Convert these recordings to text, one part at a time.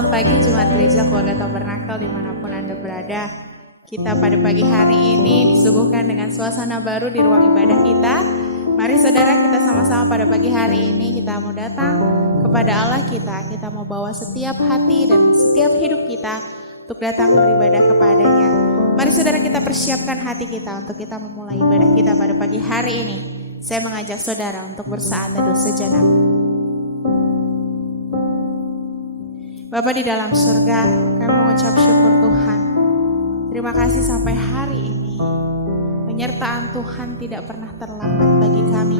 Selamat pagi Jemaat Gereja Keluarga Tabernakel dimanapun Anda berada. Kita pada pagi hari ini disuguhkan dengan suasana baru di ruang ibadah kita. Mari saudara, kita sama-sama pada pagi hari ini kita mau datang kepada Allah kita. Kita mau bawa setiap hati dan setiap hidup kita untuk datang beribadah kepadanya. Mari saudara, kita persiapkan hati kita untuk kita memulai ibadah kita pada pagi hari ini. Saya mengajak saudara untuk bersaat teduh sejenak. Bapa di dalam surga, kami mengucap syukur Tuhan. Terima kasih sampai hari ini. Penyertaan Tuhan tidak pernah terlambat bagi kami.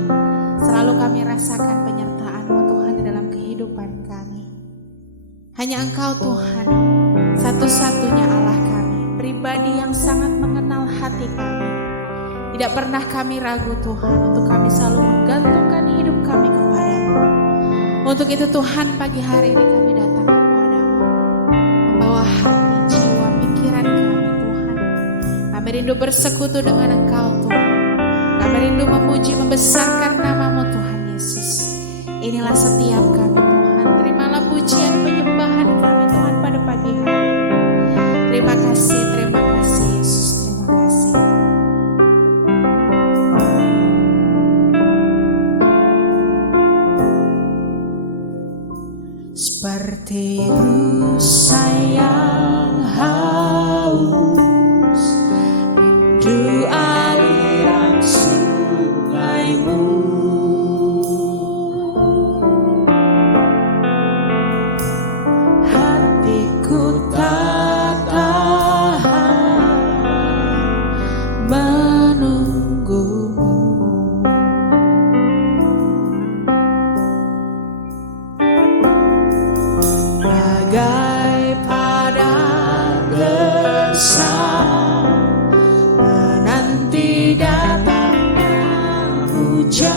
Selalu kami rasakan penyertaan-Mu Tuhan di dalam kehidupan kami. Hanya Engkau Tuhan, satu-satunya Allah kami, pribadi yang sangat mengenal hati kami. Tidak pernah kami ragu Tuhan, untuk kami selalu menggantungkan hidup kami kepadamu. Untuk itu Tuhan, pagi hari ini kami datang hati, jiwa, pikiran kami Tuhan. Kami rindu bersekutu dengan Engkau Tuhan. Kami rindu memuji, membesarkan nama-Mu Tuhan Yesus. Inilah setiap kami Tuhan. Terimalah pujian penyembahan kami Tuhan pada pagi hari. Terima kasih Yesus, terima kasih. Seperti rusa yang haus, rindu aliran sungai-Mu. Hatiku tak tahan menunggu-Mu. Bagai padang gersang menanti datangnya hujan,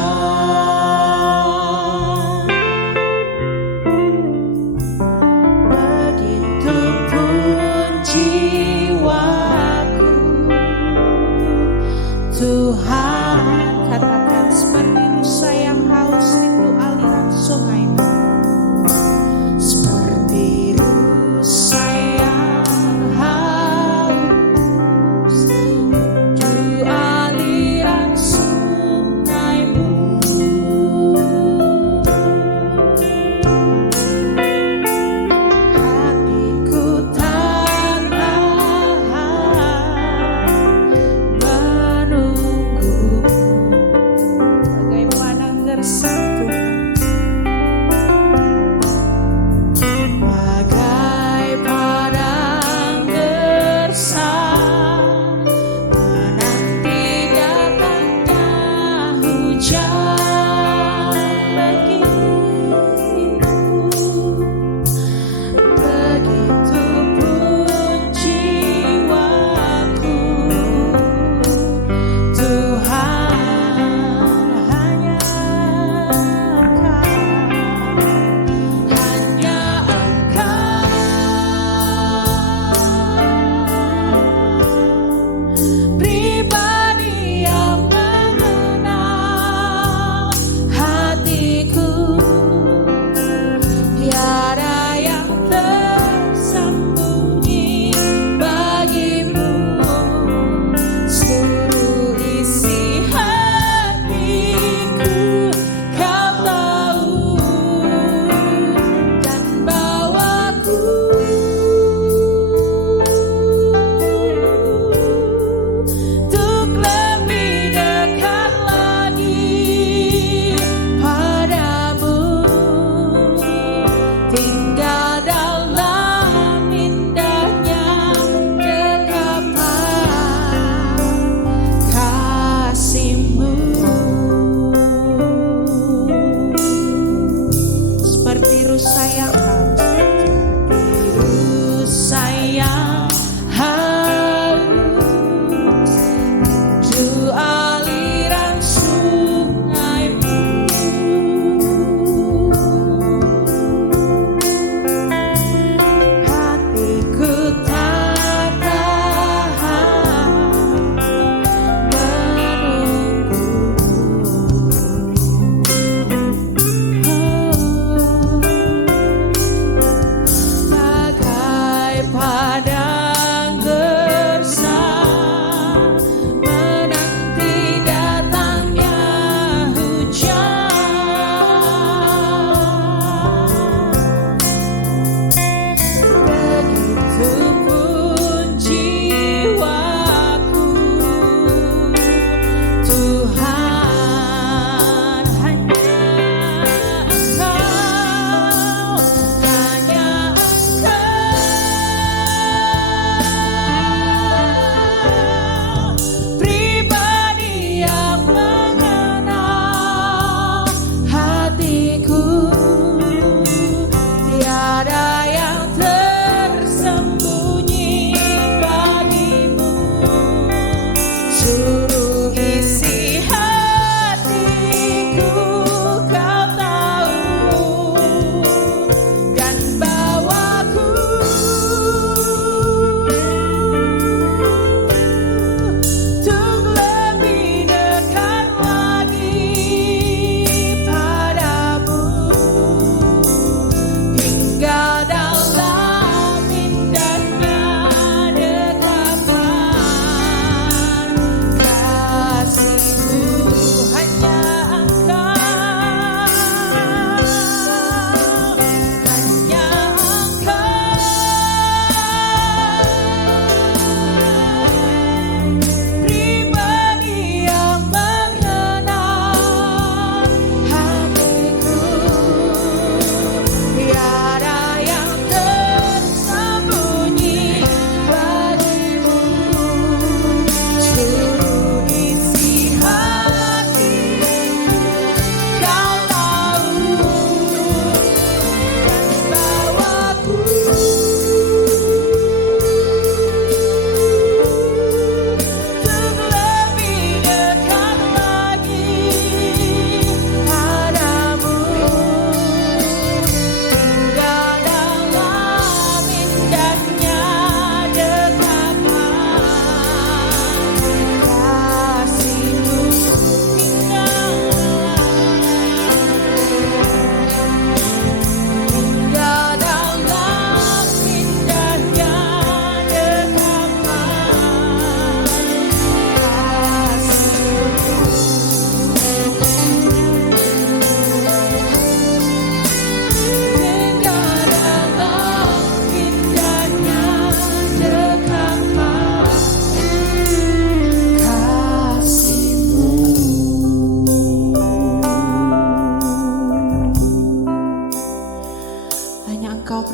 begitupun jiwaku Tuhan. Katakan seperti rusa yang haus rindu aliran sungai-Mu. Pribadi yang mengenal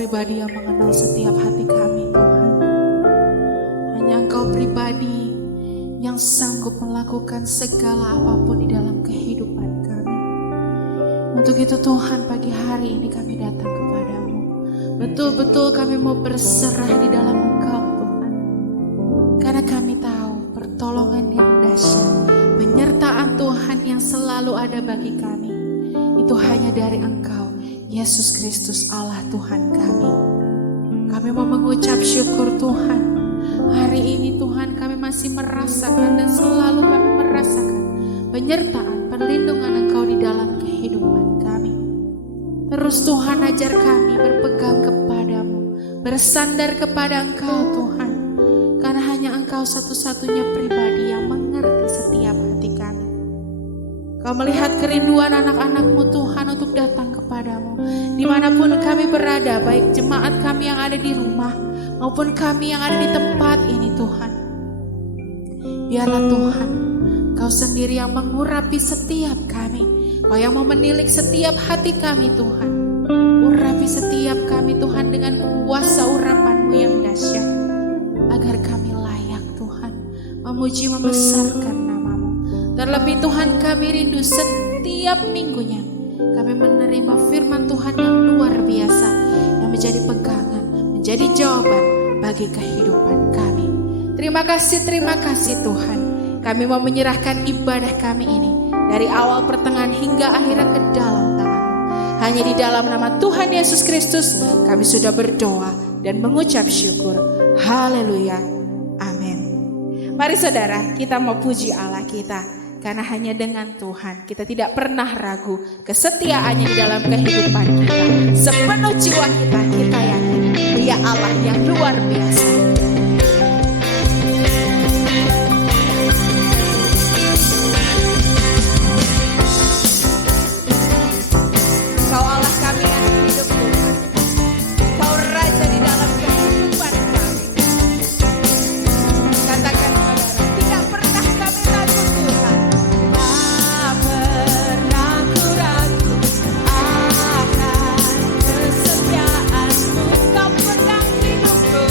pribadi yang mengenal setiap hati kami Tuhan. Hanya Engkau pribadi yang sanggup melakukan segala apapun di dalam kehidupan kami. Untuk itu Tuhan, pagi hari ini kami datang kepadamu. Betul-betul kami mau berserah di dalam Engkau Tuhan. Karena kami tahu pertolongan yang dahsyat, penyertaan Tuhan yang selalu ada bagi kami, itu hanya dari Engkau, Yesus Kristus Allah Tuhan kami. Kami mau mengucap syukur Tuhan. Hari ini Tuhan kami masih merasakan dan selalu kami merasakan penyertaan, perlindungan Engkau di dalam kehidupan kami. Terus Tuhan ajar kami berpegang kepadamu, bersandar kepada Engkau Tuhan. Karena hanya Engkau satu-satunya pribadi yang mengerti setiap hati kami. Kau melihat kerinduan anak-anak-Mu Tuhan untuk datang kepadamu. Dimanapun kami berada, baik jemaat kami yang ada di rumah maupun kami yang ada di tempat ini Tuhan. Biarlah Tuhan, Kau sendiri yang mengurapi setiap kami. Kau yang mau menilik setiap hati kami Tuhan. Urapi setiap kami Tuhan dengan kuasa urapan-Mu yang dahsyat. Agar kami layak Tuhan memuji membesarkan nama-Mu. Terlebih Tuhan kami rindu setiap minggunya kami menerima firman Tuhan yang luar biasa, yang menjadi pegangan, menjadi jawaban bagi kehidupan kami. Terima kasih Tuhan. Kami mau menyerahkan ibadah kami ini dari awal pertengahan hingga akhirnya ke dalam tangan-Mu. Hanya di dalam nama Tuhan Yesus Kristus kami sudah berdoa dan mengucap syukur. Haleluya. Amin. Mari saudara, kita mau puji Allah kita. Karena hanya dengan Tuhan kita tidak pernah ragu kesetiaannya di dalam kehidupan kita. Sepenuh jiwa kita yakin Dia Allah yang luar biasa. Kau Allah kami yang hidup Tuhan. Kau Raja di dalam kehidupan kami. Katakan saudara, tidak pernah kami ragu Tuhan. Tak pernah ku ragu akan kesetiaan-Mu. Kau pegang hidupku.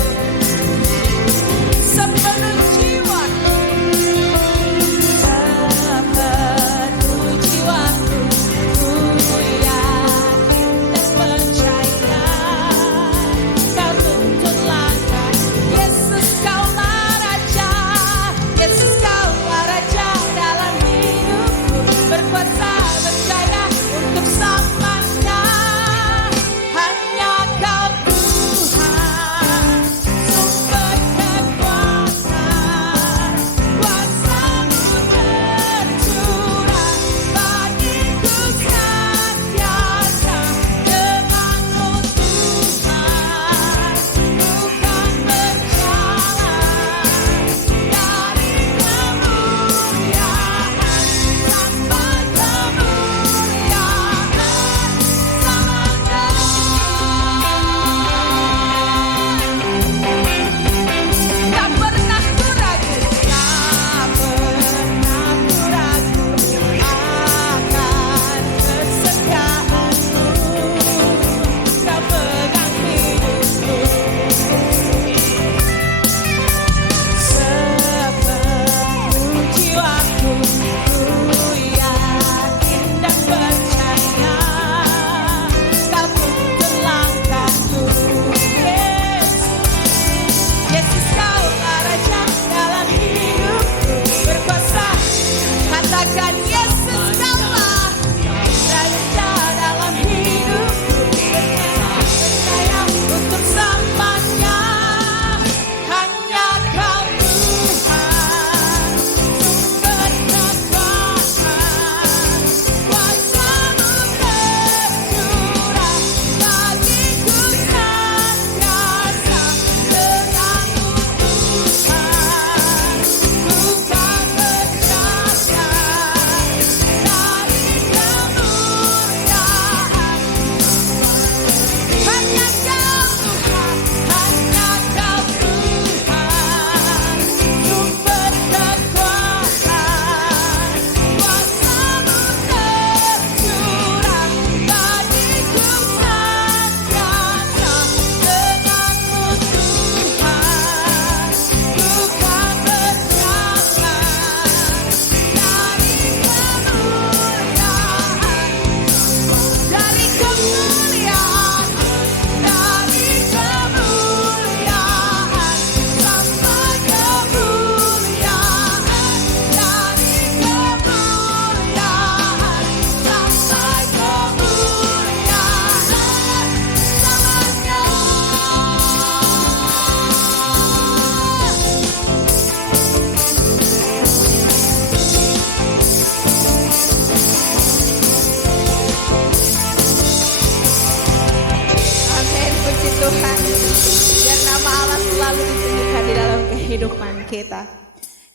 kehidupan kita.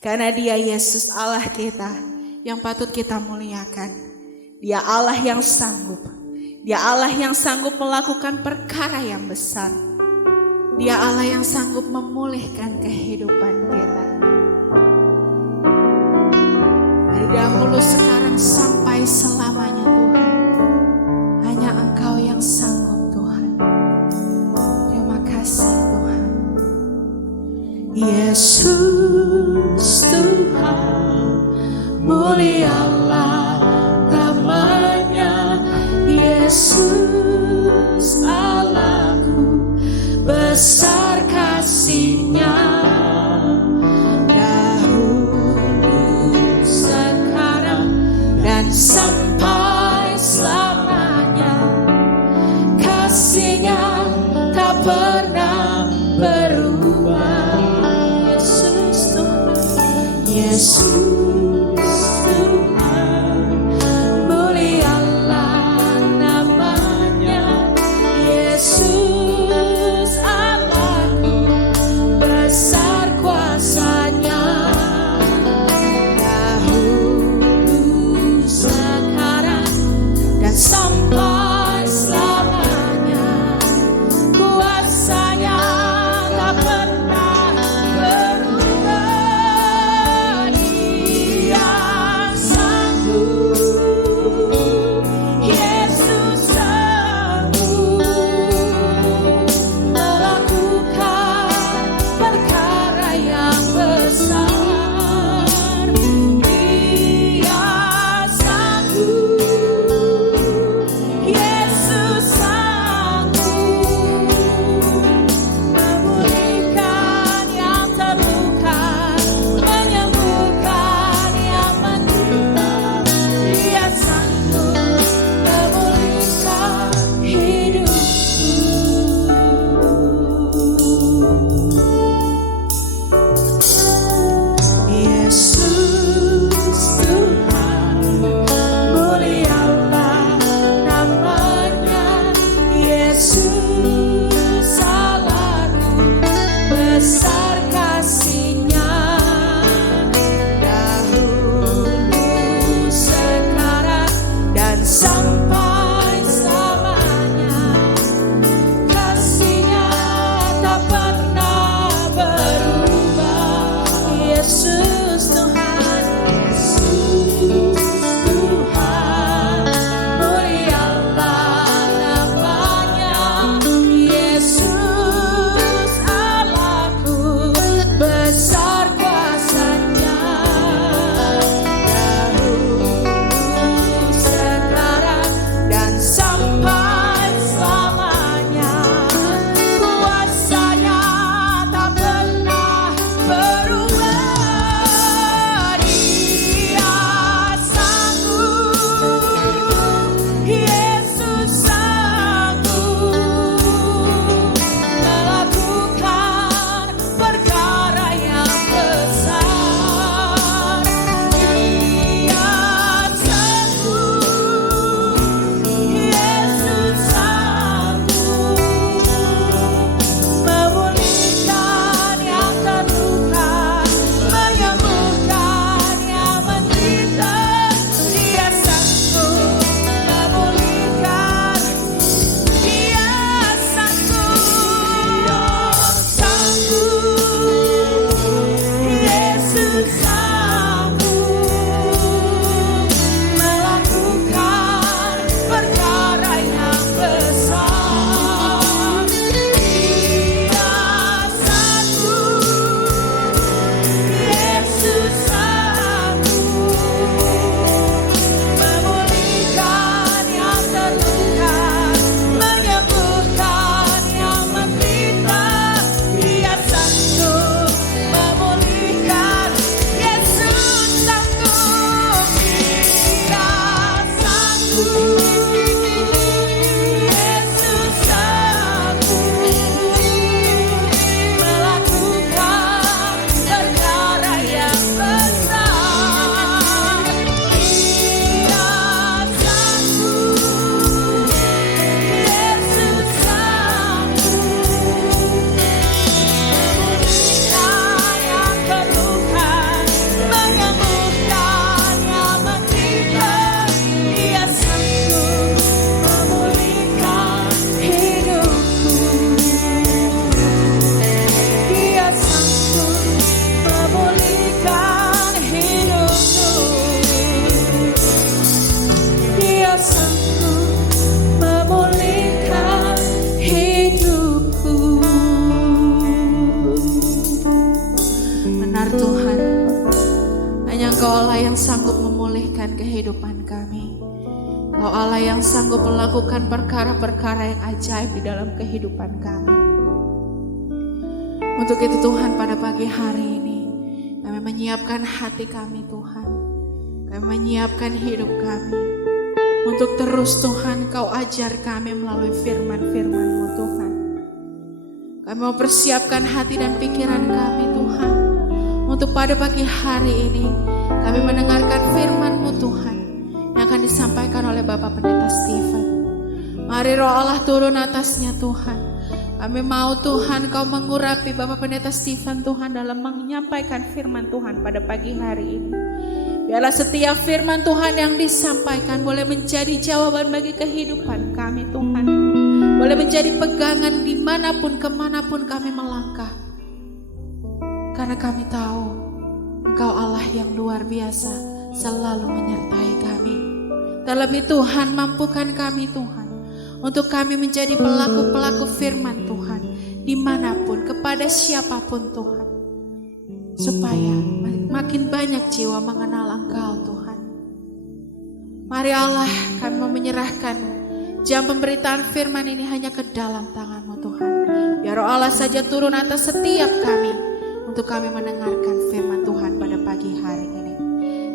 Karena Dia Yesus Allah kita yang patut kita muliakan. Dia Allah yang sanggup. Dia Allah yang sanggup melakukan perkara yang besar. Dia Allah yang sanggup memulihkan kehidupan kita. Dari dahulu, sekarang, sampai selamanya Tuhan. Hanya Engkau yang sanggup Tuhan. Terima kasih Tuhan. Yesus Tuhan, mulialah namanya. Yesus Allahku, besar kasih-Nya. Dahulu, sekarang, dan sampai selamanya. Kasih-Nya tak pernah berubah. Yesus Tuhan, Yesus Tuhan, mulialah namanya. Yesus Allahku, besar kuasa-Nya. Dahulu, sekarang, sanggup memulihkan kehidupan kami. Kau Allah yang sanggup melakukan perkara-perkara yang ajaib di dalam kehidupan kami. Untuk itu Tuhan, pada pagi hari ini kami menyiapkan hati kami Tuhan. Kami menyiapkan hidup kami untuk terus Tuhan Kau ajar kami melalui firman-firman-Mu Tuhan. Kami mau persiapkan hati dan pikiran kami Tuhan, untuk pada pagi hari ini kami mendengarkan firman-Mu Tuhan yang akan disampaikan oleh Bapak Pendeta Stephen. Mari Roh Allah turun atasnya Tuhan. Kami mau Tuhan Kau mengurapi Bapak Pendeta Stephen Tuhan dalam menyampaikan firman Tuhan pada pagi hari ini. Biarlah setiap firman Tuhan yang disampaikan boleh menjadi jawaban bagi kehidupan kami Tuhan. Boleh menjadi pegangan dimanapun kemanapun kami melangkah. Karena kami tahu Engkau Allah yang luar biasa selalu menyertai kami. Terlebih Tuhan, mampukan kami Tuhan untuk kami menjadi pelaku-pelaku firman Tuhan dimanapun, kepada siapapun Tuhan, supaya makin banyak jiwa mengenal Engkau Tuhan. Mari Allah, kami mau menyerahkan jam pemberitaan firman ini hanya ke dalam tangan-Mu Tuhan. Biar Roh Allah saja turun atas setiap kami untuk kami mendengarkan firman Tuhan pada pagi hari ini.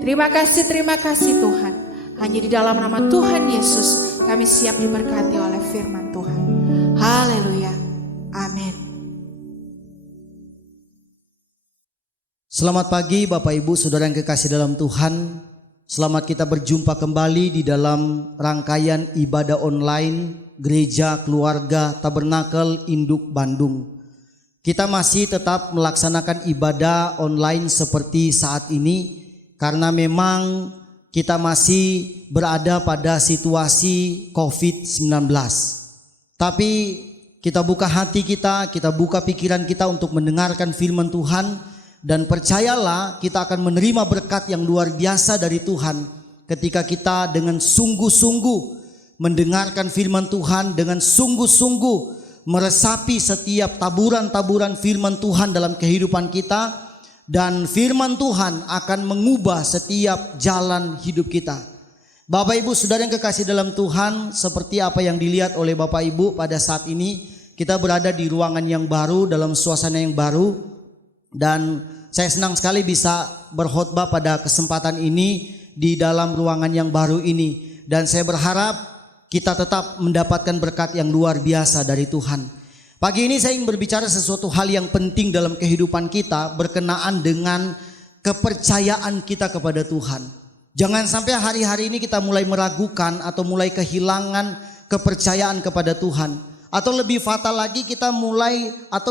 Terima kasih Tuhan. Hanya di dalam nama Tuhan Yesus kami siap diberkati oleh firman Tuhan. Haleluya. Amin. Selamat pagi Bapak Ibu Saudara yang kekasih dalam Tuhan. Selamat kita berjumpa kembali di dalam rangkaian ibadah online Gereja Keluarga Tabernakel Induk Bandung. Kita masih tetap melaksanakan ibadah online seperti saat ini karena memang kita masih berada pada situasi COVID-19. Tapi kita buka hati kita buka pikiran kita untuk mendengarkan firman Tuhan. Dan percayalah kita akan menerima berkat yang luar biasa dari Tuhan ketika kita dengan sungguh-sungguh mendengarkan firman Tuhan, dengan sungguh-sungguh meresapi setiap taburan-taburan firman Tuhan dalam kehidupan kita. Dan firman Tuhan akan mengubah setiap jalan hidup kita. Bapak Ibu Saudara yang kekasih dalam Tuhan, seperti apa yang dilihat oleh Bapak Ibu pada saat ini, kita berada di ruangan yang baru, dalam suasana yang baru. Dan saya senang sekali bisa berkhotbah pada kesempatan ini di dalam ruangan yang baru ini. Dan saya berharap kita tetap mendapatkan berkat yang luar biasa dari Tuhan. Pagi ini saya ingin berbicara sesuatu hal yang penting dalam kehidupan kita berkenaan dengan kepercayaan kita kepada Tuhan. Jangan sampai hari-hari ini kita mulai meragukan atau mulai kehilangan kepercayaan kepada Tuhan. Atau lebih fatal lagi kita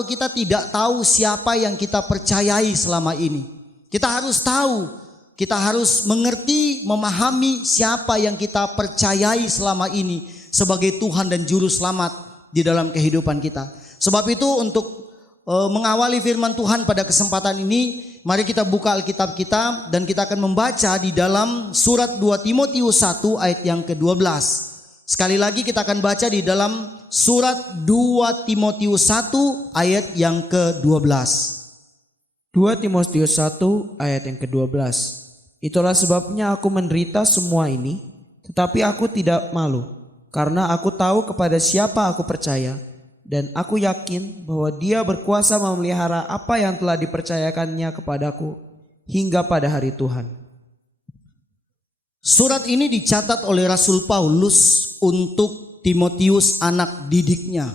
kita tidak tahu siapa yang kita percayai selama ini. Kita harus tahu, kita harus mengerti, memahami siapa yang kita percayai selama ini sebagai Tuhan dan Juru Selamat di dalam kehidupan kita. Sebab itu untuk mengawali firman Tuhan pada kesempatan ini, mari kita buka Alkitab kita dan kita akan membaca di dalam surat 2 Timotius 1 ayat yang ke-12. Sekali lagi kita akan baca di dalam surat 2 Timotius 1 ayat yang ke-12. 2 Timotius 1 ayat yang ke-12. Itulah sebabnya aku menderita semua ini, tetapi aku tidak malu. Karena aku tahu kepada siapa aku percaya, dan aku yakin bahwa Dia berkuasa memelihara apa yang telah dipercayakannya kepadaku hingga pada hari Tuhan. Surat ini dicatat oleh Rasul Paulus untuk Timotius anak didiknya.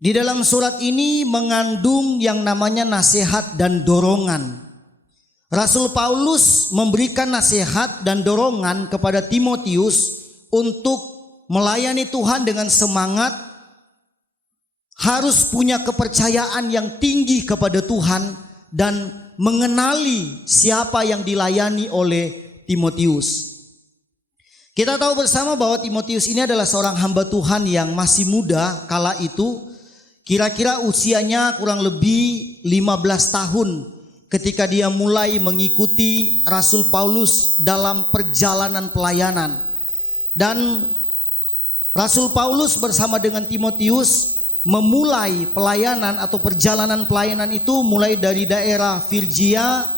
Di dalam surat ini mengandung yang namanya nasihat dan dorongan. Rasul Paulus memberikan nasihat dan dorongan kepada Timotius untuk melayani Tuhan dengan semangat, harus punya kepercayaan yang tinggi kepada Tuhan dan mengenali siapa yang dilayani oleh Timotius. Kita tahu bersama bahwa Timotius ini adalah seorang hamba Tuhan yang masih muda kala itu, kira-kira usianya kurang lebih 15 tahun ketika dia mulai mengikuti Rasul Paulus dalam perjalanan pelayanan. Dan Rasul Paulus bersama dengan Timotius memulai pelayanan atau perjalanan pelayanan itu mulai dari daerah Frigia,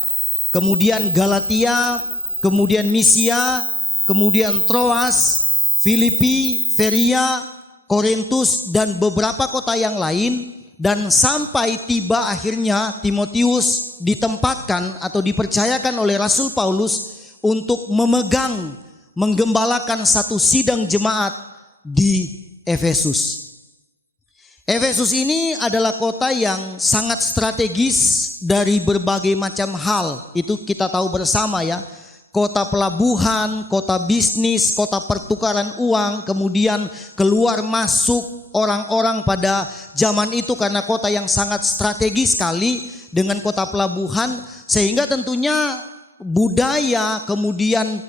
kemudian Galatia, kemudian Misia, kemudian Troas, Filipi, Feria, Korintus, dan beberapa kota yang lain. Dan sampai tiba akhirnya Timotius ditempatkan atau dipercayakan oleh Rasul Paulus untuk menggembalakan satu sidang jemaat di Efesus. Efesus ini adalah kota yang sangat strategis dari berbagai macam hal. Itu kita tahu bersama ya. Kota pelabuhan, kota bisnis, kota pertukaran uang, kemudian keluar masuk orang-orang pada zaman itu karena kota yang sangat strategis sekali dengan kota pelabuhan, sehingga tentunya budaya, kemudian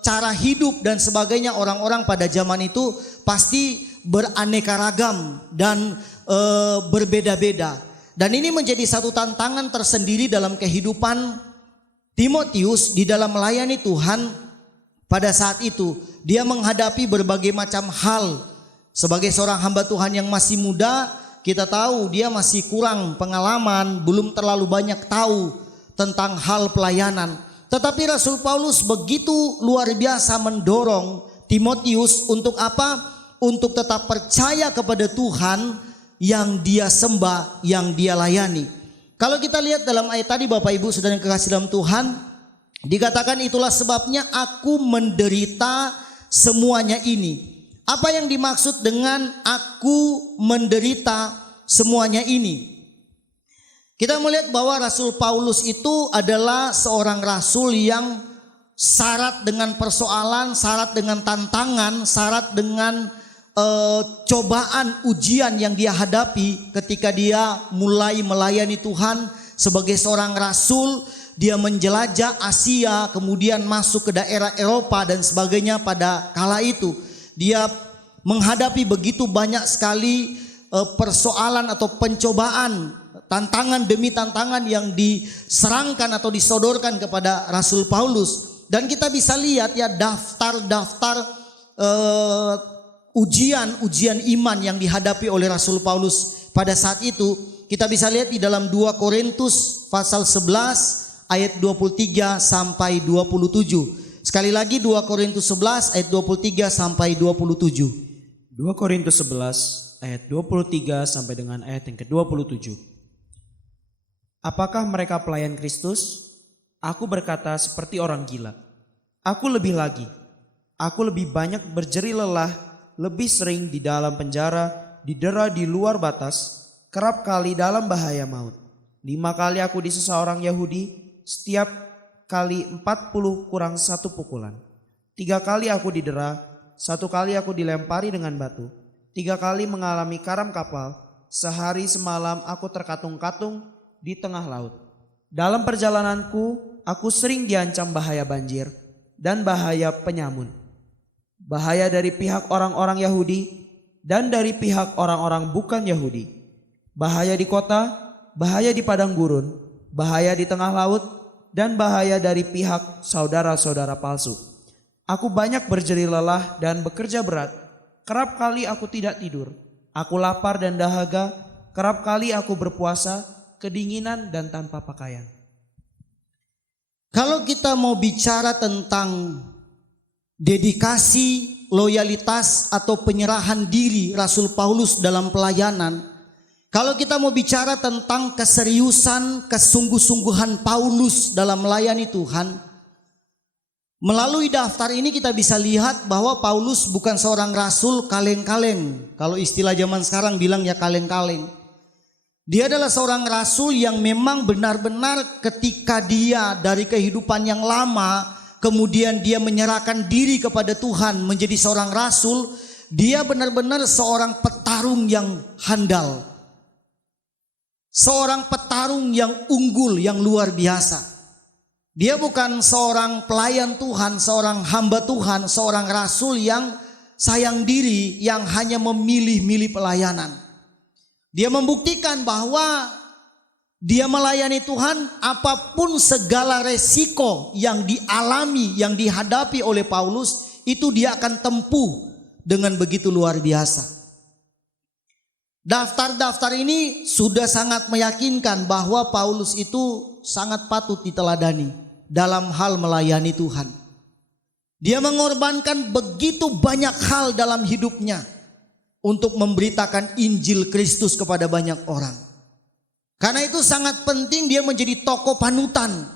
cara hidup dan sebagainya orang-orang pada zaman itu pasti beraneka ragam dan berbeda-beda. Dan ini menjadi satu tantangan tersendiri dalam kehidupan Timotius di dalam melayani Tuhan pada saat itu. Dia menghadapi berbagai macam hal. Sebagai seorang hamba Tuhan yang masih muda, kita tahu dia masih kurang pengalaman, belum terlalu banyak tahu tentang hal pelayanan. Tetapi Rasul Paulus begitu luar biasa mendorong Timotius untuk apa? Untuk tetap percaya kepada Tuhan yang dia sembah, yang dia layani. Kalau kita lihat dalam ayat tadi Bapak Ibu Saudara yang kekasih dalam Tuhan, dikatakan itulah sebabnya aku menderita semuanya ini. Apa yang dimaksud dengan aku menderita semuanya ini? Kita melihat bahwa Rasul Paulus itu adalah seorang rasul yang syarat dengan persoalan, syarat dengan tantangan, syarat dengan cobaan, ujian yang dia hadapi ketika dia mulai melayani Tuhan sebagai seorang rasul. Dia menjelajah Asia, kemudian masuk ke daerah Eropa dan sebagainya. Pada kala itu dia menghadapi begitu banyak sekali persoalan atau pencobaan, tantangan demi tantangan yang diserangkan atau disodorkan kepada Rasul Paulus. Dan kita bisa lihat ya daftar-daftar ujian iman yang dihadapi oleh Rasul Paulus pada saat itu. Kita bisa lihat di dalam 2 Korintus pasal 11 ayat 23 sampai 27. Sekali lagi 2 Korintus 11 ayat 23 sampai 27. 2 Korintus 11 ayat 23 sampai dengan ayat yang ke-27. Apakah mereka pelayan Kristus? Aku berkata seperti orang gila. Aku lebih lagi. Aku lebih banyak berjeri lelah, lebih sering di dalam penjara, didera di luar batas, kerap kali dalam bahaya maut. 5 kali aku disesah orang Yahudi, setiap kali 40 kurang 1 pukulan. 3 kali aku didera, 1 kali aku dilempari dengan batu. 3 kali mengalami karam kapal, sehari semalam aku terkatung-katung di tengah laut. Dalam perjalananku, aku sering diancam bahaya banjir dan bahaya penyamun. Bahaya dari pihak orang-orang Yahudi dan dari pihak orang-orang bukan Yahudi. Bahaya di kota, bahaya di padang gurun, bahaya di tengah laut, dan bahaya dari pihak saudara-saudara palsu. Aku banyak berjeri lelah dan bekerja berat. Kerap kali aku tidak tidur. Aku lapar dan dahaga. Kerap kali aku berpuasa, kedinginan dan tanpa pakaian. Kalau kita mau bicara tentang dedikasi, loyalitas atau penyerahan diri Rasul Paulus dalam pelayanan, kalau kita mau bicara tentang keseriusan, kesungguh-sungguhan Paulus dalam melayani Tuhan, melalui daftar ini kita bisa lihat bahwa Paulus bukan seorang rasul kaleng-kaleng. Kalau istilah zaman sekarang bilang ya kaleng-kaleng. Dia adalah seorang rasul yang memang benar-benar ketika dia dari kehidupan yang lama, kemudian dia menyerahkan diri kepada Tuhan menjadi seorang rasul, dia benar-benar seorang petarung yang handal. Seorang petarung yang unggul, yang luar biasa. Dia bukan seorang pelayan Tuhan, seorang hamba Tuhan, seorang rasul yang sayang diri, yang hanya memilih-milih pelayanan. Dia membuktikan bahwa dia melayani Tuhan apapun segala resiko yang dialami, yang dihadapi oleh Paulus, itu dia akan tempuh dengan begitu luar biasa. Daftar-daftar ini sudah sangat meyakinkan bahwa Paulus itu sangat patut diteladani. dalam hal melayani Tuhan. Dia mengorbankan begitu banyak hal dalam hidupnya untuk memberitakan Injil Kristus kepada banyak orang. Karena itu sangat penting dia menjadi tokoh panutan.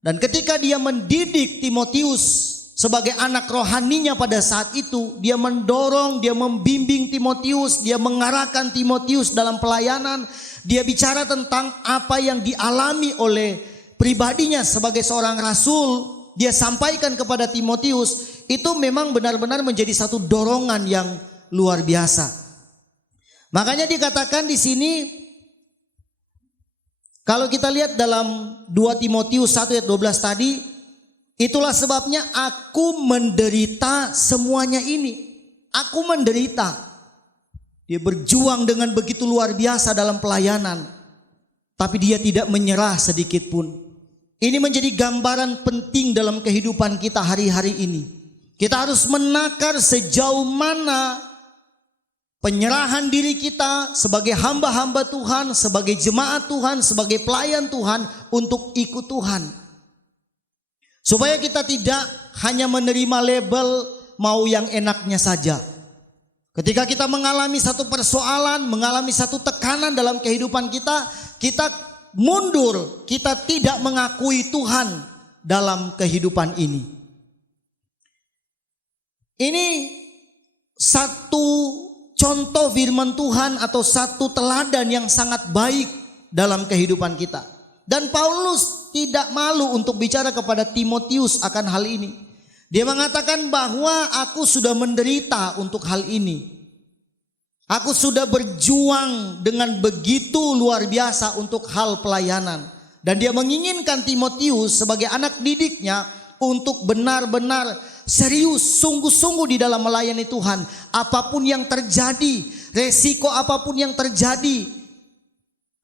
Dan ketika dia mendidik Timotius sebagai anak rohaninya pada saat itu, dia mendorong, dia membimbing Timotius, dia mengarahkan Timotius dalam pelayanan. Dia bicara tentang apa yang dialami oleh pribadinya sebagai seorang rasul. Dia sampaikan kepada Timotius, itu memang benar-benar menjadi satu dorongan yang luar biasa. Makanya dikatakan di sini, kalau kita lihat dalam 2 Timotius 1 ayat 12 tadi, itulah sebabnya aku menderita semuanya ini. Aku menderita. Dia berjuang dengan begitu luar biasa dalam pelayanan. Tapi dia tidak menyerah sedikit pun. Ini menjadi gambaran penting dalam kehidupan kita hari-hari ini. Kita harus menakar sejauh mana penyerahan diri kita sebagai hamba-hamba Tuhan, sebagai jemaat Tuhan, sebagai pelayan Tuhan untuk ikut Tuhan. Supaya kita tidak hanya menerima label mau yang enaknya saja. Ketika kita mengalami satu persoalan, mengalami satu tekanan dalam kehidupan kita, kita mundur, kita tidak mengakui Tuhan dalam kehidupan ini. Ini satu contoh firman Tuhan atau satu teladan yang sangat baik dalam kehidupan kita. Dan Paulus tidak malu untuk bicara kepada Timotius akan hal ini. Dia mengatakan bahwa aku sudah menderita untuk hal ini. Aku sudah berjuang dengan begitu luar biasa untuk hal pelayanan. Dan dia menginginkan Timotius sebagai anak didiknya untuk benar-benar serius, sungguh-sungguh di dalam melayani Tuhan. Apapun yang terjadi, resiko apapun yang terjadi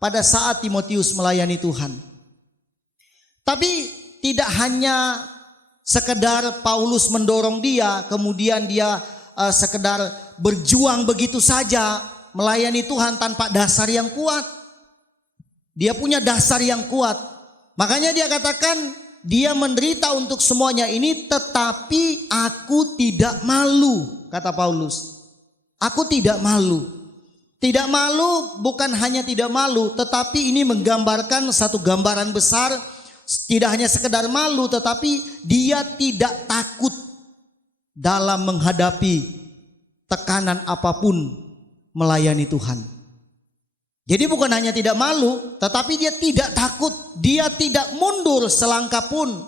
pada saat Timotius melayani Tuhan. Tapi tidak hanya sekedar Paulus mendorong dia, kemudian dia sekedar berjuang begitu saja melayani Tuhan tanpa dasar yang kuat. Dia punya dasar yang kuat. Makanya dia katakan dia menderita untuk semuanya ini, tetapi aku tidak malu, kata Paulus. Aku tidak malu. Tidak malu bukan hanya tidak malu, tetapi ini menggambarkan satu gambaran besar. Tidak hanya sekedar malu, tetapi dia tidak takut dalam menghadapi tekanan apapun melayani Tuhan. Jadi bukan hanya tidak malu, tetapi dia tidak takut, dia tidak mundur selangkah pun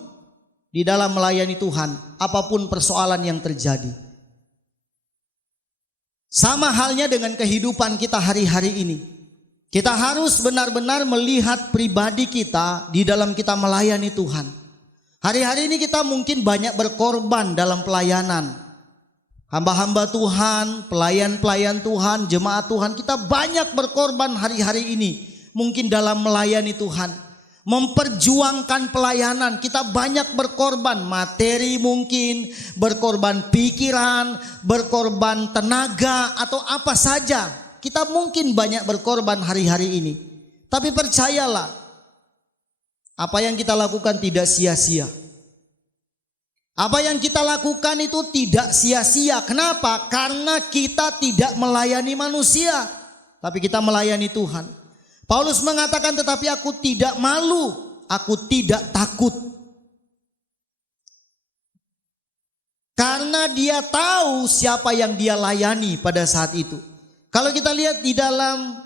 di dalam melayani Tuhan, apapun persoalan yang terjadi. Sama halnya dengan kehidupan kita hari-hari ini. Kita harus benar-benar melihat pribadi kita di dalam kita melayani Tuhan. Hari-hari ini kita mungkin banyak berkorban dalam pelayanan. Hamba-hamba Tuhan, pelayan-pelayan Tuhan, jemaat Tuhan, kita banyak berkorban hari-hari ini. Mungkin dalam melayani Tuhan, memperjuangkan pelayanan, kita banyak berkorban materi mungkin, berkorban pikiran, berkorban tenaga atau apa saja. Kita mungkin banyak berkorban hari-hari ini. Tapi percayalah, apa yang kita lakukan tidak sia-sia. Apa yang kita lakukan itu tidak sia-sia. Kenapa? Karena kita tidak melayani manusia, tapi kita melayani Tuhan. Paulus mengatakan, tetapi aku tidak malu, aku tidak takut. Karena dia tahu siapa yang dia layani pada saat itu. Kalau kita lihat di dalam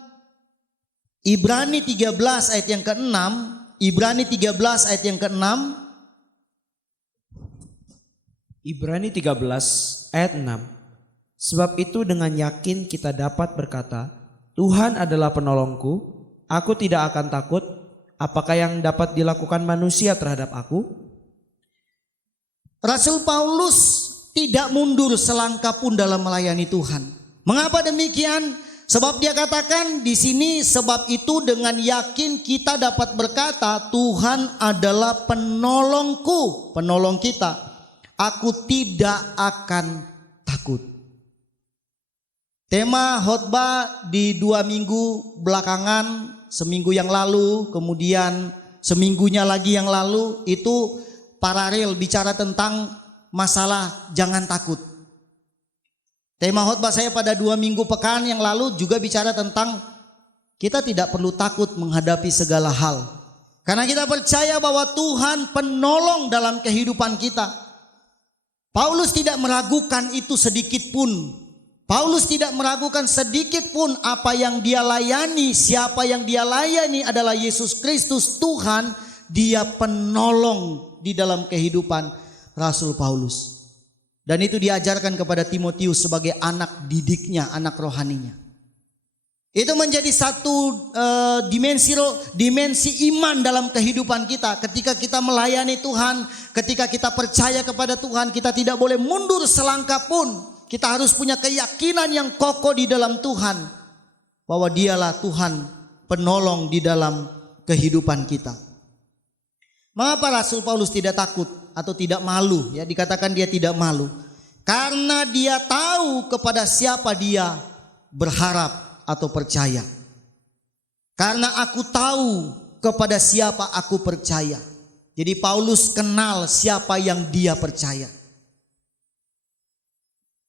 Ibrani 13 ayat yang ke-6, Ibrani 13 ayat yang ke-6, Ibrani 13 ayat 6. Sebab itu dengan yakin kita dapat berkata, Tuhan adalah penolongku, aku tidak akan takut, apakah yang dapat dilakukan manusia terhadap aku? Rasul Paulus tidak mundur selangkah pun dalam melayani Tuhan. Mengapa demikian? Sebab dia katakan di sini, sebab itu dengan yakin kita dapat berkata, Tuhan adalah penolongku, penolong kita. Aku tidak akan takut. Tema khotbah di 2 minggu belakangan, seminggu yang lalu, kemudian seminggunya lagi yang lalu itu paralel bicara tentang masalah jangan takut. Tema khotbah saya pada 2 minggu pekan yang lalu juga bicara tentang kita tidak perlu takut menghadapi segala hal. Karena kita percaya bahwa Tuhan penolong dalam kehidupan kita. Paulus tidak meragukan itu sedikit pun. Paulus tidak meragukan sedikit pun apa yang dia layani, siapa yang dia layani adalah Yesus Kristus Tuhan. Dia penolong di dalam kehidupan Rasul Paulus. Dan itu diajarkan kepada Timotius sebagai anak didiknya, anak rohaninya. Itu menjadi satu dimensi iman dalam kehidupan kita. Ketika kita melayani Tuhan, ketika kita percaya kepada Tuhan, kita tidak boleh mundur selangkah pun. Kita harus punya keyakinan yang kokoh di dalam Tuhan, bahwa Dialah Tuhan penolong di dalam kehidupan kita. Mengapa Rasul Paulus tidak takut atau tidak malu? Ya, dikatakan dia tidak malu karena dia tahu kepada siapa dia berharap atau percaya. Karena aku tahu kepada siapa aku percaya. Jadi Paulus kenal siapa yang dia percaya.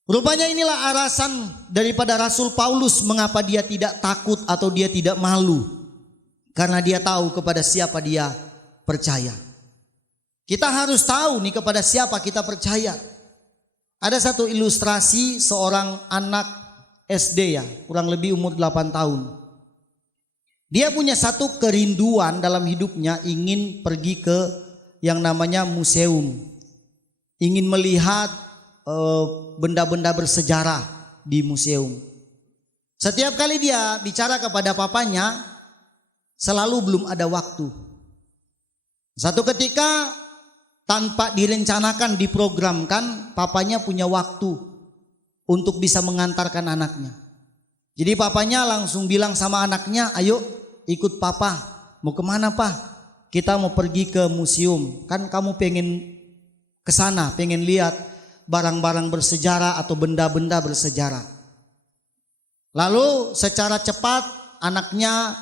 Rupanya inilah alasan daripada Rasul Paulus mengapa dia tidak takut atau dia tidak malu. Karena dia tahu kepada siapa dia percaya. Kita harus tahu nih kepada siapa kita percaya. Ada satu ilustrasi seorang anak SD ya, kurang lebih umur 8 tahun. Dia punya satu kerinduan dalam hidupnya, ingin pergi ke yang namanya museum. Ingin melihat benda-benda bersejarah di museum. Setiap kali dia bicara kepada papanya, selalu belum ada waktu. Satu ketika tanpa direncanakan, diprogramkan, papanya punya waktu untuk bisa mengantarkan anaknya. Jadi papanya langsung bilang sama anaknya, ayo ikut papa. Mau kemana pak? Kita mau pergi ke museum. Kan kamu pengen kesana, pengen lihat barang-barang bersejarah atau benda-benda bersejarah. Lalu secara cepat anaknya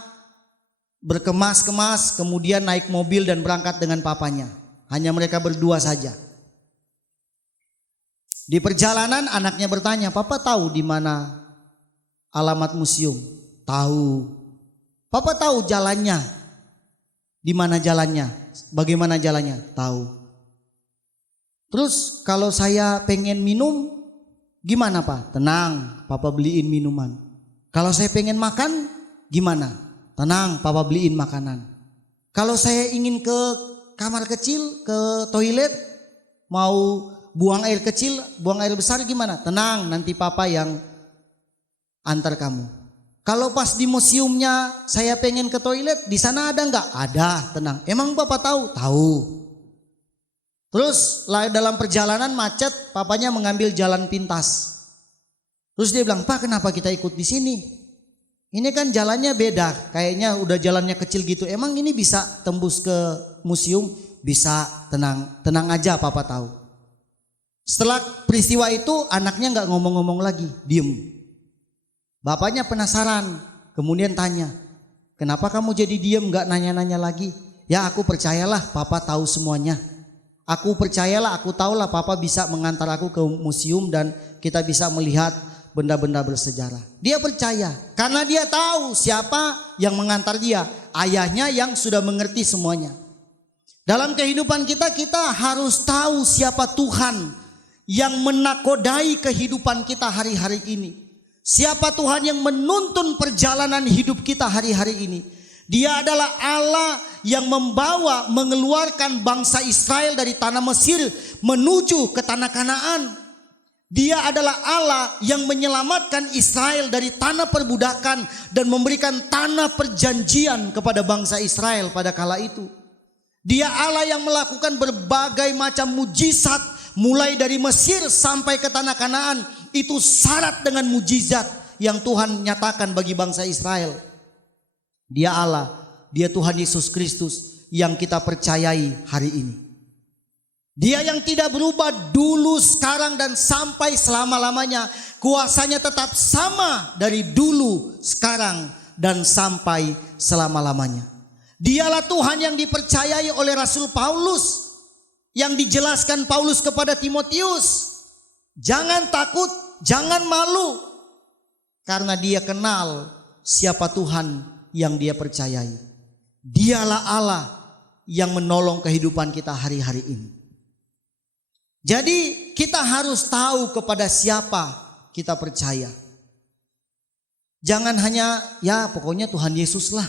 berkemas-kemas, kemudian naik mobil dan berangkat dengan papanya. Hanya mereka berdua saja. Di perjalanan anaknya bertanya, papa tahu di mana alamat museum? Tahu. Papa tahu jalannya? Di mana jalannya? Bagaimana jalannya? Tahu. Terus kalau saya pengen minum, gimana pak? Tenang, papa beliin minuman. Kalau saya pengen makan, gimana? Tenang, papa beliin makanan. Kalau saya ingin ke kamar kecil, ke toilet, mau buang air kecil, buang air besar gimana? Tenang, nanti papa yang antar kamu. Kalau pas di museumnya saya pengen ke toilet, di sana ada enggak? Ada, tenang. Emang papa tahu? Tahu. Terus dalam perjalanan macet, papanya mengambil jalan pintas. Terus dia bilang, pak kenapa kita ikut di sini? Ini kan jalannya beda, kayaknya udah jalannya kecil gitu. Emang ini bisa tembus ke museum? Bisa, tenang aja papa tahu. Setelah peristiwa itu anaknya nggak ngomong-ngomong lagi, diem. Bapaknya penasaran, kemudian tanya, kenapa kamu jadi diem nggak nanya-nanya lagi? Ya aku percayalah papa tahu semuanya. Aku percayalah, aku tahulah papa bisa mengantar aku ke museum dan kita bisa melihat benda-benda bersejarah. Dia percaya karena dia tahu siapa yang mengantar dia, ayahnya yang sudah mengerti semuanya. Dalam kehidupan kita harus tahu siapa Tuhan yang menakodai kehidupan kita hari-hari ini. Siapa Tuhan yang menuntun perjalanan hidup kita hari-hari ini. Dia adalah Allah yang mengeluarkan bangsa Israel dari tanah Mesir menuju ke tanah Kanaan. Dia adalah Allah yang menyelamatkan Israel dari tanah perbudakan dan memberikan tanah perjanjian kepada bangsa Israel pada kala itu. Dia Allah yang melakukan berbagai macam mujizat mulai dari Mesir sampai ke tanah Kanaan. Itu syarat dengan mujizat yang Tuhan nyatakan bagi bangsa Israel. Dia Allah, dia Tuhan Yesus Kristus yang kita percayai hari ini. Dia yang tidak berubah dulu, sekarang dan sampai selama-lamanya. Kuasanya tetap sama dari dulu, sekarang dan sampai selama-lamanya. Dialah Tuhan yang dipercayai oleh Rasul Paulus, yang dijelaskan Paulus kepada Timotius. Jangan takut, jangan malu, karena dia kenal siapa Tuhan yang dia percayai. Dialah Allah yang menolong kehidupan kita hari-hari ini. Jadi kita harus tahu kepada siapa kita percaya. Jangan hanya ya pokoknya Tuhan Yesus lah.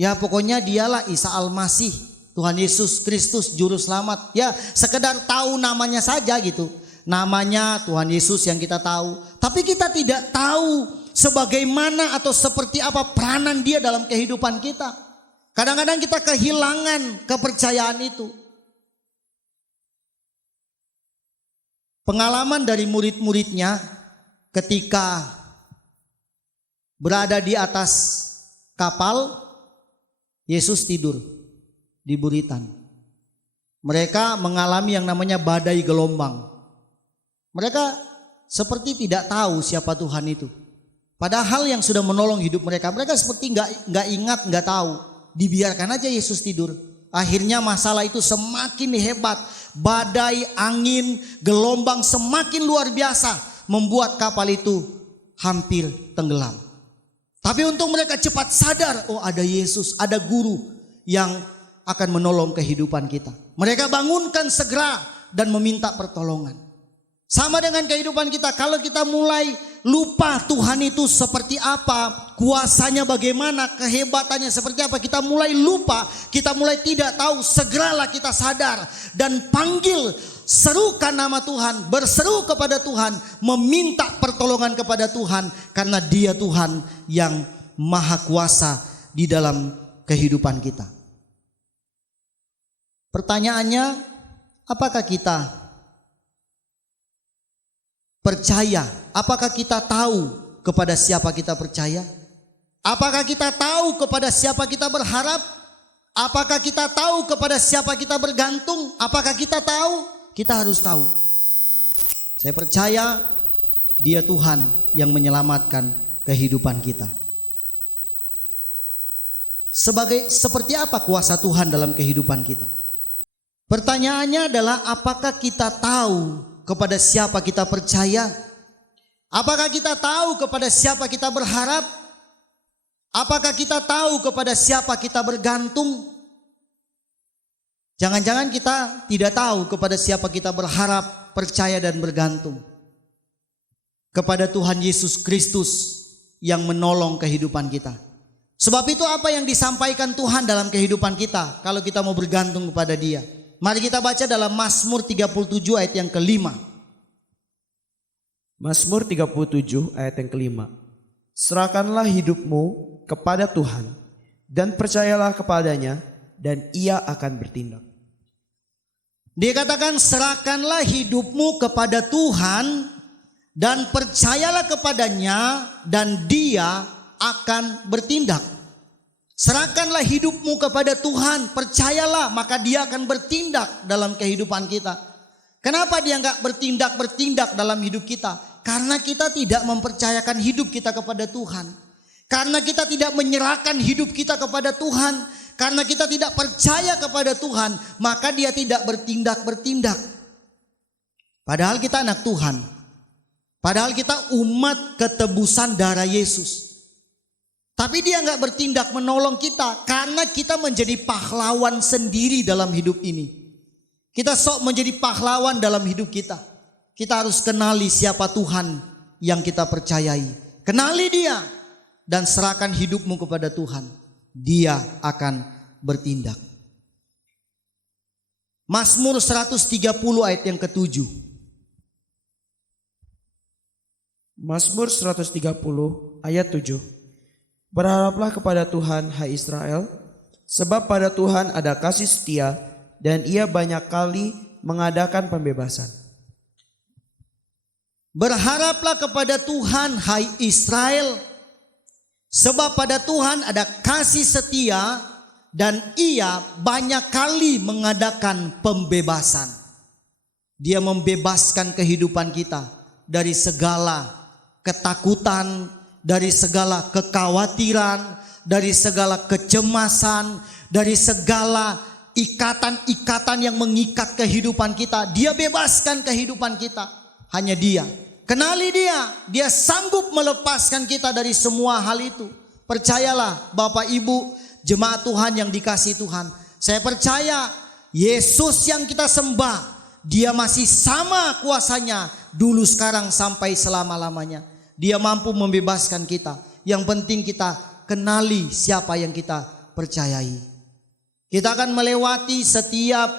Ya pokoknya dialah Isa Al-Masih, Tuhan Yesus Kristus Juru Selamat. Ya sekedar tahu namanya saja gitu. Namanya Tuhan Yesus yang kita tahu. Tapi kita tidak tahu sebagaimana atau seperti apa peranan dia dalam kehidupan kita. Kadang-kadang kita kehilangan kepercayaan itu. Pengalaman dari murid-muridnya ketika berada di atas kapal, Yesus tidur di buritan. Mereka mengalami yang namanya badai gelombang. Mereka seperti tidak tahu siapa Tuhan itu. Padahal yang sudah menolong hidup mereka, mereka seperti nggak ingat, nggak tahu. Dibiarkan aja Yesus tidur. Akhirnya masalah itu semakin hebat. Badai, angin, gelombang semakin luar biasa, membuat kapal itu hampir tenggelam. Tapi untung mereka cepat sadar, oh ada Yesus, ada guru yang akan menolong kehidupan kita. Mereka bangunkan segera dan meminta pertolongan. Sama dengan kehidupan kita, kalau kita mulai lupa Tuhan itu seperti apa, kuasanya bagaimana, kehebatannya seperti apa, kita mulai lupa, kita mulai tidak tahu, segeralah kita sadar dan panggil, serukan nama Tuhan, berseru kepada Tuhan, meminta pertolongan kepada Tuhan, karena Dia Tuhan yang maha kuasa di dalam kehidupan kita. Pertanyaannya, apakah kita percaya? Apakah kita tahu kepada siapa kita percaya? Apakah kita tahu kepada siapa kita berharap? Apakah kita tahu kepada siapa kita bergantung? Apakah kita tahu? Kita harus tahu. Saya percaya Dia Tuhan yang menyelamatkan kehidupan kita. Seperti apa kuasa Tuhan dalam kehidupan kita? Pertanyaannya adalah, apakah kita tahu kepada siapa kita percaya? Apakah kita tahu kepada siapa kita berharap? Apakah kita tahu kepada siapa kita bergantung? Jangan-jangan kita tidak tahu kepada siapa kita berharap, percaya dan bergantung. Kepada Tuhan Yesus Kristus yang menolong kehidupan kita. Sebab itu apa yang disampaikan Tuhan dalam kehidupan kita kalau kita mau bergantung kepada Dia? Mari kita baca dalam Mazmur 37 ayat yang kelima. Mazmur 37 ayat yang kelima. Serahkanlah hidupmu kepada Tuhan dan percayalah kepadanya, dan Ia akan bertindak. Dia katakan, serahkanlah hidupmu kepada Tuhan dan percayalah kepadanya, dan Dia akan bertindak. Serahkanlah hidupmu kepada Tuhan, percayalah, maka Dia akan bertindak dalam kehidupan kita. Kenapa Dia enggak bertindak dalam hidup kita? Karena kita tidak mempercayakan hidup kita kepada Tuhan. Karena kita tidak menyerahkan hidup kita kepada Tuhan. Karena kita tidak percaya kepada Tuhan, maka Dia tidak bertindak. Padahal kita anak Tuhan. Padahal kita umat ketebusan darah Yesus. Tapi Dia enggak bertindak menolong kita karena kita menjadi pahlawan sendiri dalam hidup ini. Kita sok menjadi pahlawan dalam hidup kita. Kita harus kenali siapa Tuhan yang kita percayai. Kenali Dia dan serahkan hidupmu kepada Tuhan. Dia akan bertindak. Mazmur 130 ayat yang ke-7. Mazmur 130 ayat 7. Berharaplah kepada Tuhan, hai Israel, sebab pada Tuhan ada kasih setia dan Ia banyak kali mengadakan pembebasan. Berharaplah kepada Tuhan, hai Israel, sebab pada Tuhan ada kasih setia dan Ia banyak kali mengadakan pembebasan. Dia membebaskan kehidupan kita dari segala ketakutan, dari segala kekhawatiran, dari segala kecemasan, dari segala ikatan-ikatan yang mengikat kehidupan kita. Dia bebaskan kehidupan kita. Hanya Dia. Kenali Dia. Dia sanggup melepaskan kita dari semua hal itu. Percayalah Bapak Ibu, jemaat Tuhan yang dikasihi Tuhan. Saya percaya Yesus yang kita sembah, Dia masih sama kuasanya dulu, sekarang, sampai selama-lamanya. Dia mampu membebaskan kita. Yang penting kita kenali siapa yang kita percayai. Kita akan melewati setiap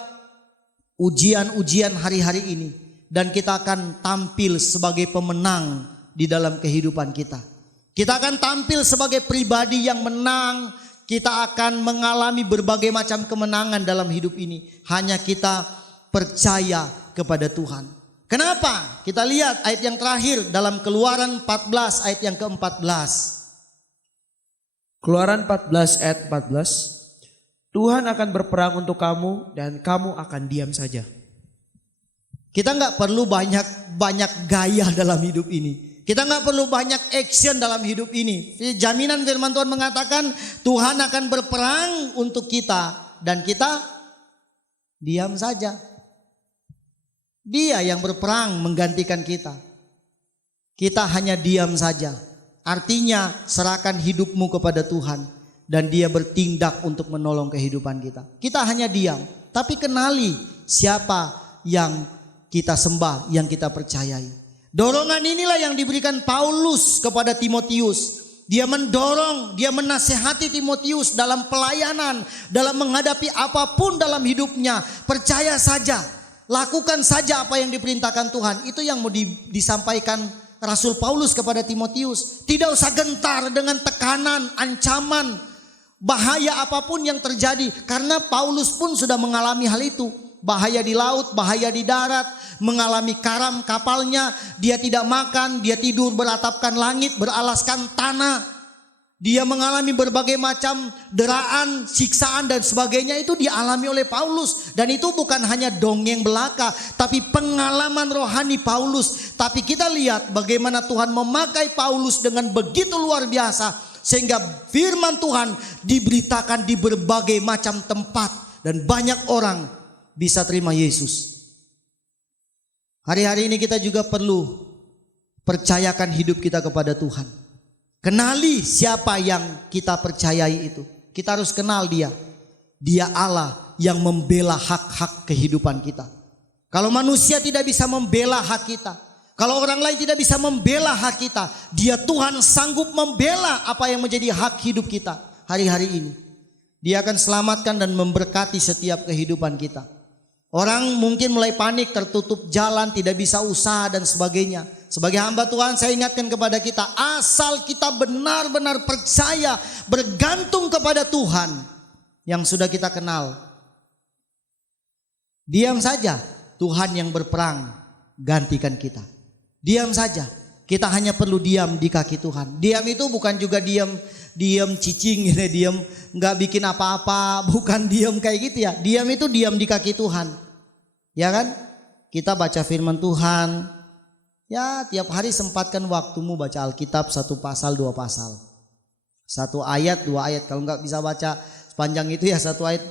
ujian-ujian hari-hari ini. Dan kita akan tampil sebagai pemenang di dalam kehidupan kita. Kita akan tampil sebagai pribadi yang menang. Kita akan mengalami berbagai macam kemenangan dalam hidup ini. Hanya kita percaya kepada Tuhan. Kenapa? Kita lihat ayat yang terakhir dalam Keluaran 14 ayat yang ke-14. Keluaran 14 ayat 14. Tuhan akan berperang untuk kamu dan kamu akan diam saja. Kita nggak perlu banyak gaya dalam hidup ini. Kita nggak perlu banyak action dalam hidup ini. Jaminan firman Tuhan mengatakan Tuhan akan berperang untuk kita dan kita diam saja. Dia yang berperang menggantikan kita. Kita hanya diam saja. Artinya serahkan hidupmu kepada Tuhan dan Dia bertindak untuk menolong kehidupan kita. Kita hanya diam, tapi kenali siapa yang kita sembah, yang kita percayai. Dorongan inilah yang diberikan Paulus kepada Timotius. Dia mendorong, dia menasehati Timotius dalam pelayanan, dalam menghadapi apapun dalam hidupnya. Percaya saja. Lakukan saja apa yang diperintahkan Tuhan. Itu yang mau disampaikan Rasul Paulus kepada Timotius. Tidak usah gentar dengan tekanan, ancaman, bahaya apapun yang terjadi. Karena Paulus pun sudah mengalami hal itu. Bahaya di laut, bahaya di darat, mengalami karam kapalnya. Dia tidak makan, dia tidur beratapkan langit, beralaskan tanah. Dia mengalami berbagai macam deraan, siksaan dan sebagainya, itu dialami oleh Paulus. Dan itu bukan hanya dongeng belaka, tapi pengalaman rohani Paulus. Tapi kita lihat bagaimana Tuhan memakai Paulus dengan begitu luar biasa. Sehingga firman Tuhan diberitakan di berbagai macam tempat. Dan banyak orang bisa terima Yesus. Hari-hari ini kita juga perlu percayakan hidup kita kepada Tuhan. Kenali siapa yang kita percayai itu. Kita harus kenal Dia. Dia Allah yang membela hak-hak kehidupan kita. Kalau manusia tidak bisa membela hak kita, kalau orang lain tidak bisa membela hak kita, Dia Tuhan sanggup membela apa yang menjadi hak hidup kita hari-hari ini. Dia akan selamatkan dan memberkati setiap kehidupan kita. Orang mungkin mulai panik, tertutup jalan, tidak bisa usaha dan sebagainya. Sebagai hamba Tuhan, saya ingatkan kepada kita, asal kita benar-benar percaya, bergantung kepada Tuhan yang sudah kita kenal. Diam saja, Tuhan yang berperang gantikan kita. Diam saja, kita hanya perlu diam di kaki Tuhan. Diam itu bukan juga diam cicing, diam nggak bikin apa-apa, bukan diam kayak gitu ya. Diam itu diam di kaki Tuhan, ya kan? Kita baca firman Tuhan. Ya, tiap hari sempatkan waktumu baca Alkitab 1 pasal 2 pasal. 1 ayat 2 ayat. Kalau nggak bisa baca sepanjang itu ya 1 ayat.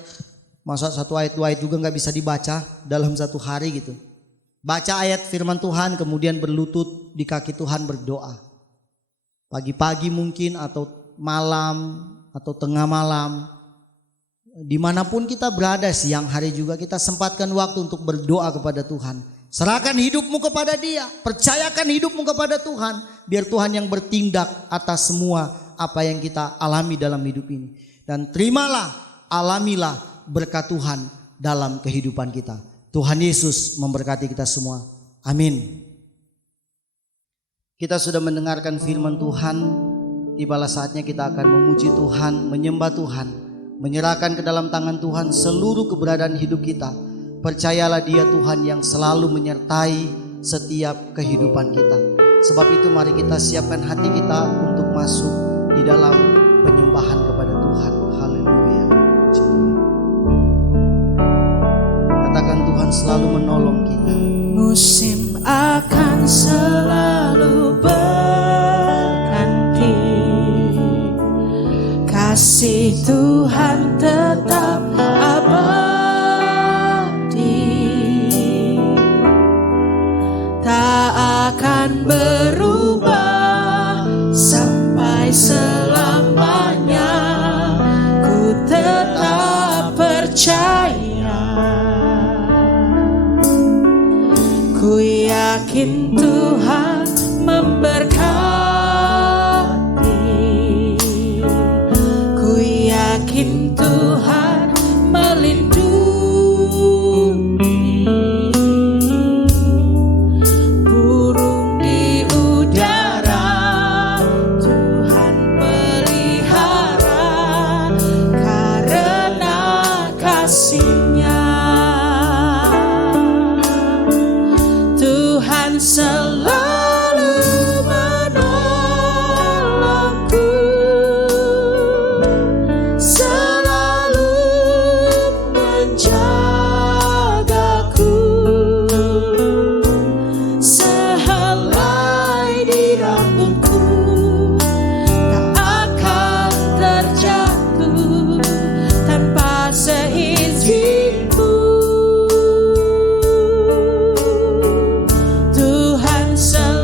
Masa 1 ayat 2 ayat juga nggak bisa dibaca dalam 1 hari gitu. Baca ayat firman Tuhan, kemudian berlutut di kaki Tuhan berdoa. Pagi-pagi mungkin atau malam atau tengah malam. Dimanapun kita berada, siang hari juga kita sempatkan waktu untuk berdoa kepada Tuhan. Serahkan hidupmu kepada Dia. Percayakan hidupmu kepada Tuhan. Biar Tuhan yang bertindak atas semua apa yang kita alami dalam hidup ini. Dan terimalah, alamilah berkat Tuhan dalam kehidupan kita. Tuhan Yesus memberkati kita semua. Amin. Kita sudah mendengarkan firman Tuhan. Tibalah saatnya kita akan memuji Tuhan, menyembah Tuhan, menyerahkan ke dalam tangan Tuhan seluruh keberadaan hidup kita. Percayalah Dia Tuhan yang selalu menyertai setiap kehidupan kita. Sebab itu mari kita siapkan hati kita untuk masuk di dalam penyembahan kepada Tuhan. Haleluya. Katakan Tuhan selalu menolong kita. Musim akan selalu berganti. Kasih Tuhan tetap abadi, tak akan berubah sampai selamanya. Ku tetap percaya, ku yakin Tuhan memberkati, ku yakin Tuhan melindungi. Burung di udara Tuhan pelihara karena kasih-Nya. Tuhan selalu menolongku, selalu menjagaku, sehelai di rambutku tak akan terjatuh tanpa seizinku. Tuhan selalu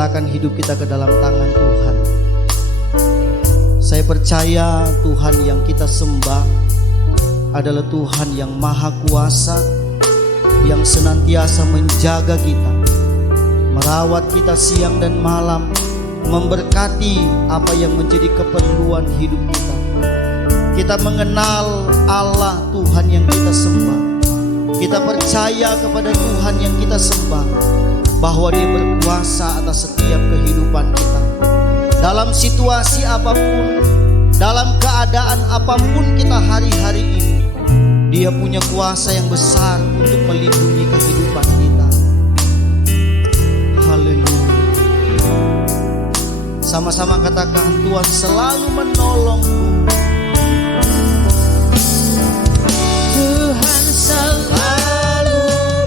menyerahkan hidup kita ke dalam tangan Tuhan. Saya percaya Tuhan yang kita sembah adalah Tuhan yang maha kuasa, yang senantiasa menjaga kita, merawat kita siang dan malam, memberkati apa yang menjadi keperluan hidup kita. Kita mengenal Allah Tuhan yang kita sembah. Kita percaya kepada Tuhan yang kita sembah, bahwa Dia berkuasa atas setiap kehidupan kita. Dalam situasi apapun, dalam keadaan apapun kita hari-hari ini, Dia punya kuasa yang besar untuk melindungi kehidupan kita. Haleluya. Sama-sama katakan, Tuhan selalu menolongku. Tuhan selalu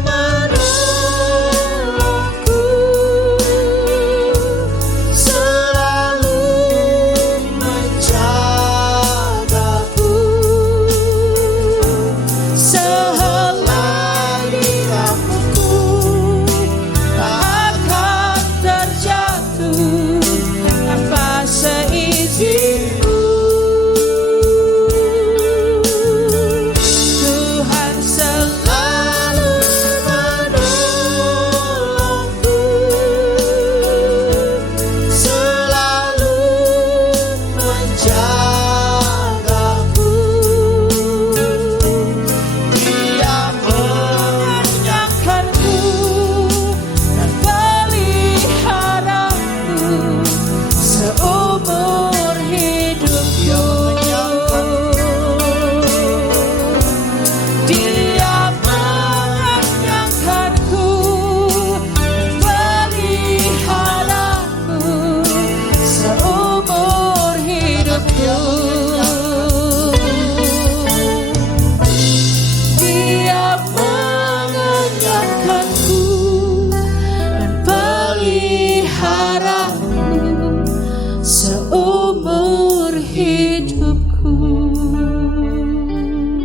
menolongku, selalu menjagaku, sehelai rambutku tak akan terjatuh tanpa seizin.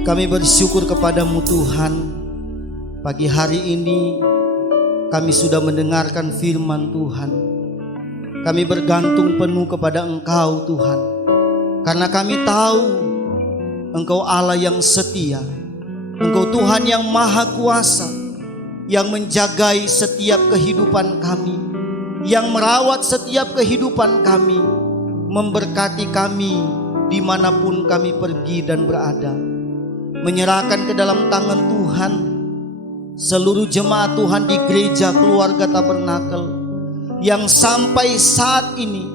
Kami bersyukur kepadamu Tuhan. Pagi hari ini kami sudah mendengarkan firman Tuhan. Kami bergantung penuh kepada Engkau Tuhan, karena kami tahu Engkau Allah yang setia. Engkau Tuhan yang maha kuasa, yang menjagai setiap kehidupan kami, yang merawat setiap kehidupan kami, memberkati kami dimanapun kami pergi dan berada. Menyerahkan ke dalam tangan Tuhan seluruh jemaat Tuhan di gereja keluarga Tabernakel yang sampai saat ini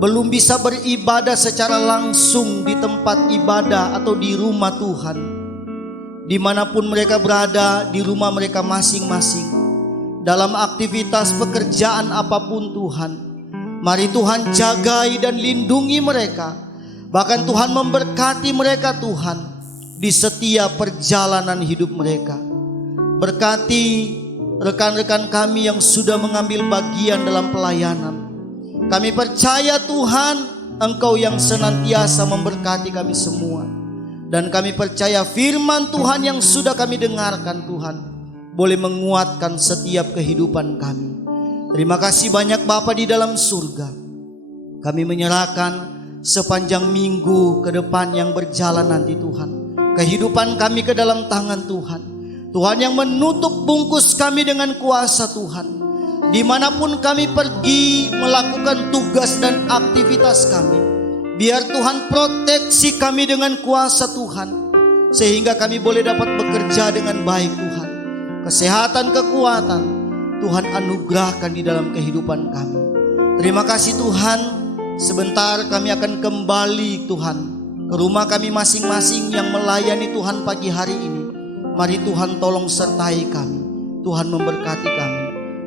belum bisa beribadah secara langsung di tempat ibadah atau di rumah Tuhan. Dimanapun mereka berada, di rumah mereka masing-masing, dalam aktivitas pekerjaan apapun Tuhan, mari Tuhan jagai dan lindungi mereka. Bahkan Tuhan memberkati mereka Tuhan di setiap perjalanan hidup mereka. Berkati rekan-rekan kami yang sudah mengambil bagian dalam pelayanan. Kami percaya Tuhan, Engkau yang senantiasa memberkati kami semua. Dan kami percaya firman Tuhan yang sudah kami dengarkan Tuhan boleh menguatkan setiap kehidupan kami. Terima kasih banyak Bapa di dalam surga. Kami menyerahkan sepanjang minggu ke depan yang berjalan nanti Tuhan, kehidupan kami ke dalam tangan Tuhan. Tuhan yang menutup bungkus kami dengan kuasa Tuhan. Dimanapun kami pergi melakukan tugas dan aktivitas kami, biar Tuhan proteksi kami dengan kuasa Tuhan, sehingga kami boleh dapat bekerja dengan baik Tuhan. Kesehatan, kekuatan Tuhan anugerahkan di dalam kehidupan kami. Terima kasih Tuhan. Sebentar kami akan kembali Tuhan ke rumah kami masing-masing yang melayani Tuhan pagi hari ini. Mari Tuhan tolong sertai kami. Tuhan memberkati kami.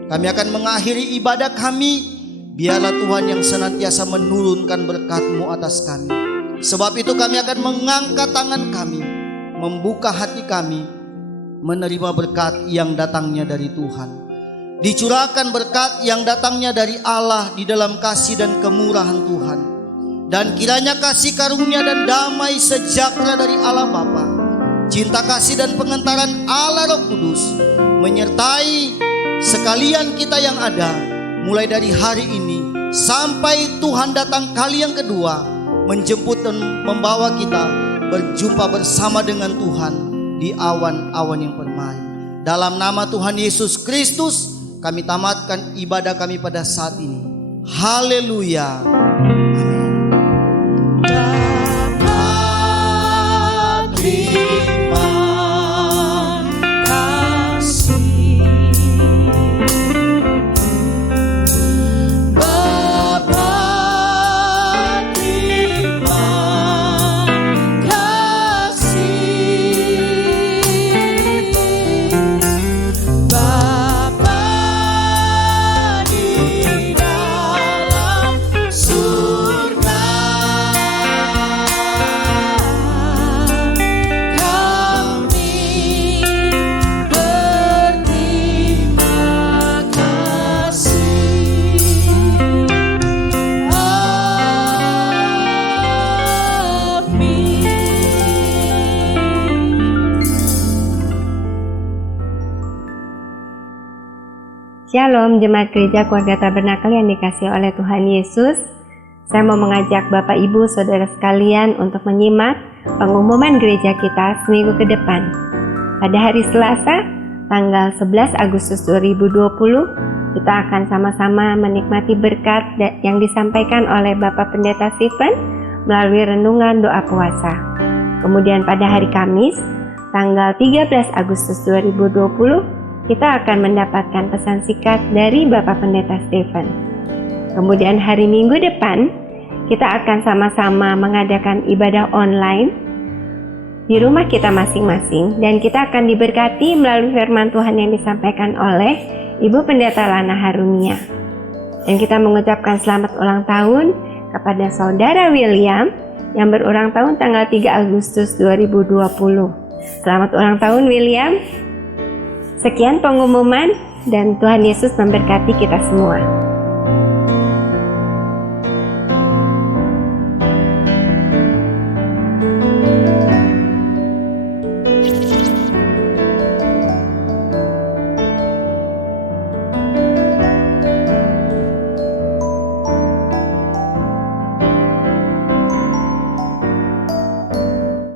Kami akan mengakhiri ibadah kami. Biarlah Tuhan yang senantiasa menurunkan berkat-Mu atas kami. Sebab itu kami akan mengangkat tangan kami, membuka hati kami, menerima berkat yang datangnya dari Tuhan. Dicurahkan berkat yang datangnya dari Allah di dalam kasih dan kemurahan Tuhan. Dan kiranya kasih karunia dan damai sejahtera dari Allah Bapa, cinta kasih dan pengentaran Allah Roh Kudus menyertai sekalian kita yang ada mulai dari hari ini sampai Tuhan datang kali yang kedua, menjemput dan membawa kita berjumpa bersama dengan Tuhan di awan-awan yang permai. Dalam nama Tuhan Yesus Kristus, kami tamatkan ibadah kami pada saat ini. Haleluya. Bapa, terima kasih. Bapa, terima kasih. Bapa di dalam surga, kami berterima kasih. Shalom Jemaat Gereja Keluarga Tabernakel yang dikasihi oleh Tuhan Yesus. Saya mau mengajak Bapak Ibu Saudara sekalian untuk menyimak pengumuman gereja kita seminggu ke depan. Pada hari Selasa, tanggal 11 Agustus 2020, kita akan sama-sama menikmati berkat yang disampaikan oleh Bapak Pendeta Stephen melalui renungan doa puasa. Kemudian pada hari Kamis, tanggal 13 Agustus 2020, kita akan mendapatkan pesan singkat dari Bapak Pendeta Stephen. Kemudian hari Minggu depan, kita akan sama-sama mengadakan ibadah online di rumah kita masing-masing, dan kita akan diberkati melalui firman Tuhan yang disampaikan oleh Ibu Pendeta Lana Harunia. Dan kita mengucapkan selamat ulang tahun kepada Saudara William yang berulang tahun tanggal 3 Agustus 2020. Selamat ulang tahun William. Sekian pengumuman, dan Tuhan Yesus memberkati kita semua.